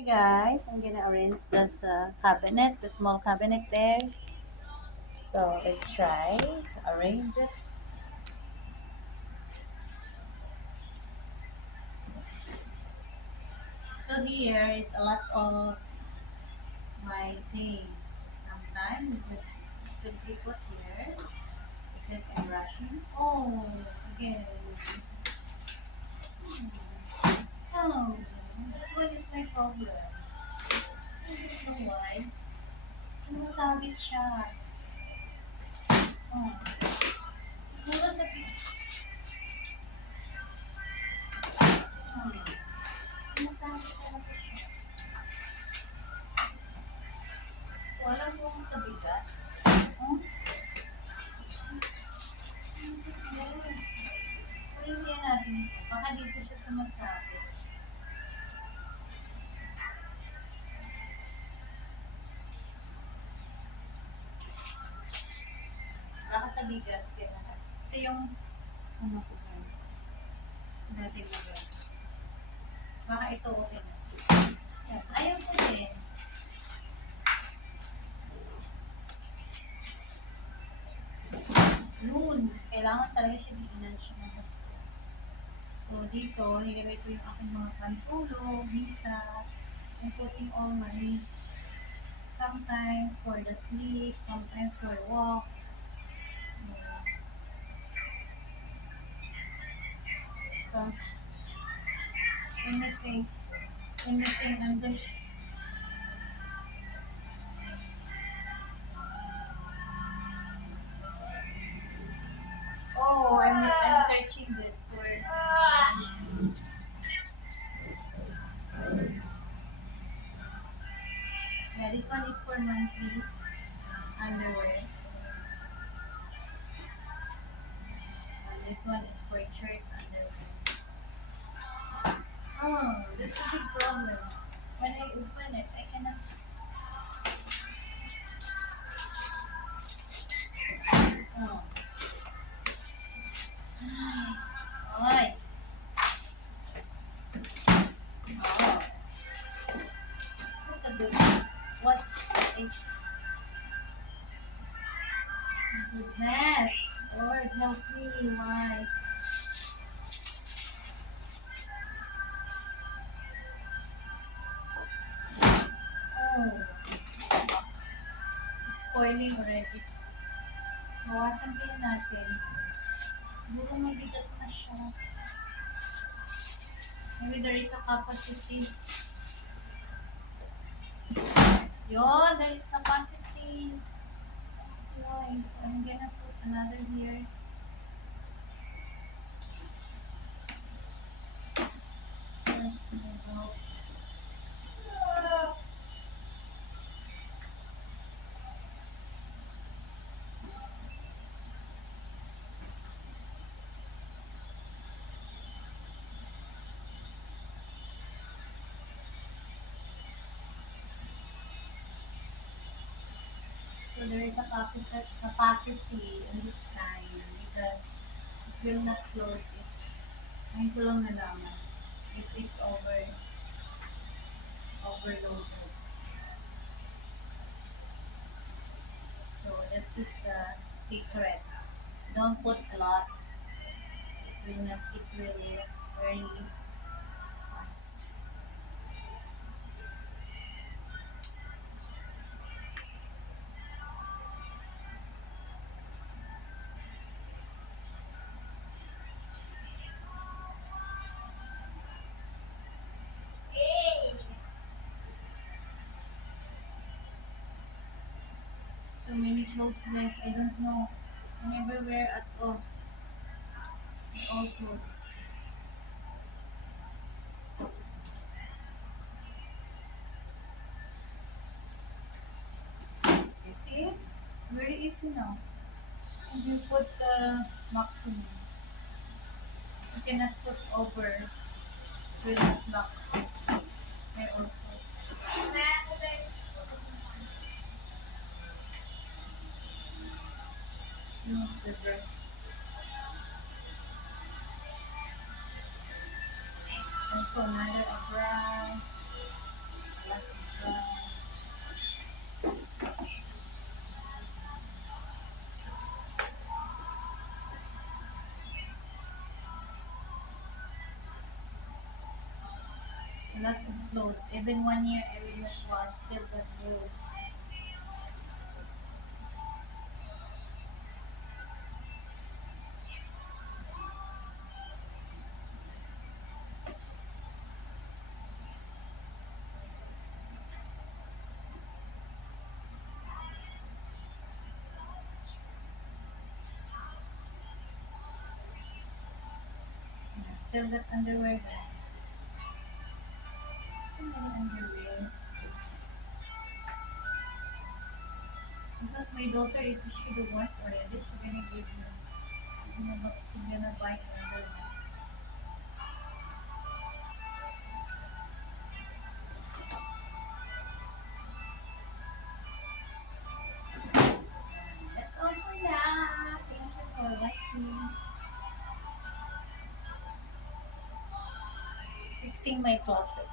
Okay guys, I'm gonna arrange this cabinet, the small cabinet there. So let's try to arrange it. So here is a lot of my things. Sometimes it's just simply put here because I'm rushing. Oh, again. Oh, this one is my problem. I don't know why. Sumasabit siya. Oh, siguro sa oh, sumasabit talaga siya. Wala po akong sa bigat. Oh, clean kaya natin ito. Baka dito siya sumasabit. Baka sa bigat. Kaya ito yung ano ko guys. Natin na ba? Baka ito okay na. Yan. Ayaw ko din. Yun. Kailangan talaga siya diinan siya ng gusto. So dito, nilagay ko yung aking mga pantulog, visa, and putting all money. Sometimes for the sleep, sometimes for walk. So, anything, anything under. Oh, I'm searching this for. Yeah, this one is for monthly underwears. And this one is for church underwear. Oh, that's a big problem. When I open it, I cannot. Oh. Alright. Oh, that's a good one. What? Goodness. Lord, help me. Why? Oh, it's spoiling already. Bawasan kayo natin. Siguro mabigat na siya. Maybe there is a capacity. Yun, there is capacity. That's why. So I'm gonna put another here. Let's go. So there is a capacity in this kind because it will not close it. Ngayon ko lang nalaman if it's overloaded. So that is the secret. Don't put a lot. It will not. It will very fast. So many clothes, guys. I don't know. I never wear at all clothes. You see? It's very easy now. And you put the maximum. You cannot put over. Will not lock. I also. Remove the dress. Also another bra. A lot of clothes. Even 1 year I will not wash, still got clothes. Still got underwear there. So many underwears. Because my daughter, if she do want already, she's gonna give me. She's gonna buy another one. That's all for now. Thank you for watching. Fixing my closet.